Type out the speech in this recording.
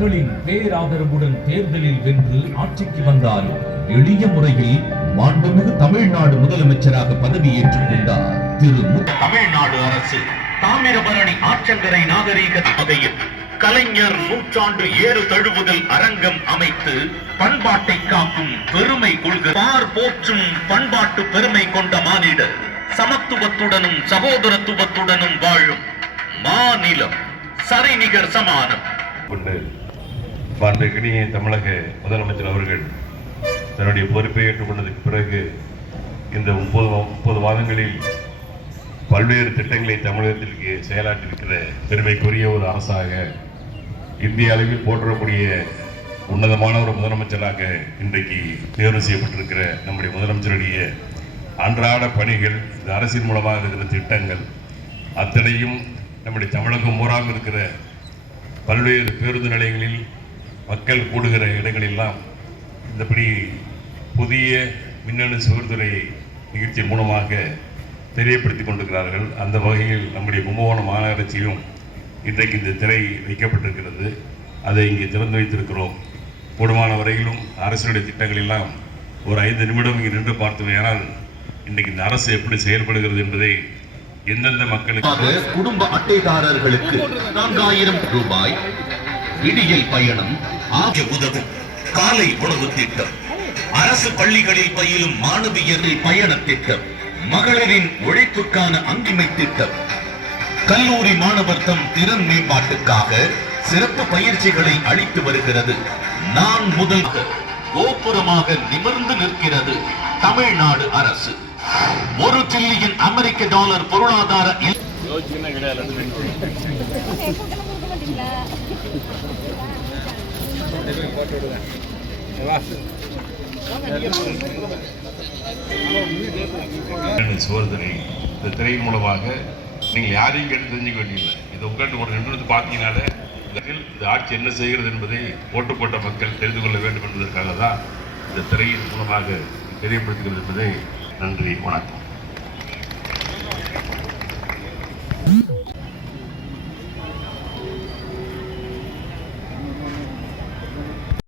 பேராதரவுடன் தேர்தலில் வென்று ஆட்சிக்கு வந்தால் எளிய முறையில் மாண்புமிகு தமிழ்நாடு முதலமைச்சராக பதவியேற்றுக் கொண்டார். திரு தமிழ்நாடு அரசு தாமிரபரணி ஆற்றங்கரை நாகரீக வகையில் கலைஞர் நூற்றாண்டு ஏறு தழுவுதல் அரங்கம் அமைத்து பண்பாட்டை காக்கும் பெருமை கொள்க பார் போற்றும் பண்பாட்டு பெருமை கொண்ட மானிடர். சமத்துவத்துடனும் சகோதரத்துவத்துடனும் வாழும் மாநிலம். சரிநிகர் சமானம். மாண்புக்கினிய தமிழக முதலமைச்சர் அவர்கள் தன்னுடைய பொறுப்பை ஏற்றுக்கொண்டதுக்கு பிறகு இந்த முப்பது முப்பது மாதங்களில் பல்வேறு திட்டங்களை தமிழகத்திற்கு செயலாற்றிருக்கிற பெருமைக்குரிய ஒரு அரசாக இந்திய அளவில் போற்றக்கூடிய உன்னதமான ஒரு முதலமைச்சராக இன்றைக்கு தேர்வு செய்யப்பட்டிருக்கிற நம்முடைய முதலமைச்சருடைய அன்றாட பணிகள் இந்த அரசின் மூலமாக இருக்கிற திட்டங்கள் அத்தனையும் நம்முடைய தமிழகம் பூராக இருக்கிற பல்வேறு பேருந்து நிலையங்களில் மக்கள் கூடுகிற இடங்களெல்லாம் இந்தபடி புதிய மின்னணு சுவர்துறை நிகழ்ச்சி மூலமாக தெரியப்படுத்தி கொண்டிருக்கிறார்கள். அந்த வகையில் நம்முடைய கும்பகோணம் மாநகராட்சியிலும் இன்றைக்கு இந்த திரை வைக்கப்பட்டிருக்கிறது. அதை இங்கே திறந்து வைத்திருக்கிறோம். கூடுமான வரையிலும் அரசினுடைய திட்டங்கள் எல்லாம் ஒரு ஐந்து நிமிடம் இங்கே நின்று பார்த்தோமேயானால் இன்றைக்கு இந்த அரசு எப்படி செயல்படுகிறது என்பதை எந்தெந்த மக்களுக்கு குடும்ப அட்டைதாரர்களுக்கு நான்காயிரம் ரூபாய் விடியல் பயணம் ஆகிய உதவும். காலை உணவு திட்டம். அரசு பள்ளிகளில் பயிலும் மாணவியர்கள் பயண திட்டம். மகளிரின் உழைப்புக்கான அங்கிமை திட்டம். கல்லூரி மாணவர் தம் திறன் மேம்பாட்டுக்காக சிறப்பு பயிற்சிகளை அளித்து வருகிறது. நான் முதல் கோபுரமாக நிமிர்ந்து நிற்கிறது தமிழ்நாடு அரசு. ஒரு டிரில்லியன் அமெரிக்க டாலர் பொருளாதார இல்- சோதனை இந்த திரையின் மூலமாக நீங்கள் யாரையும் கேட்டு தெரிஞ்சுக்க வேண்டியதில்லை. இதை உட்காந்து ஒரு நின்று பார்த்தீங்கனாலே இந்த ஆட்சி என்ன செய்கிறது என்பதை ஓட்டு போட்ட மக்கள் தெரிந்து கொள்ள வேண்டும் என்பதற்காக தான் இந்த திரையின் மூலமாக தெரியப்படுத்துகிறது என்பதை நன்றி வணக்கம்.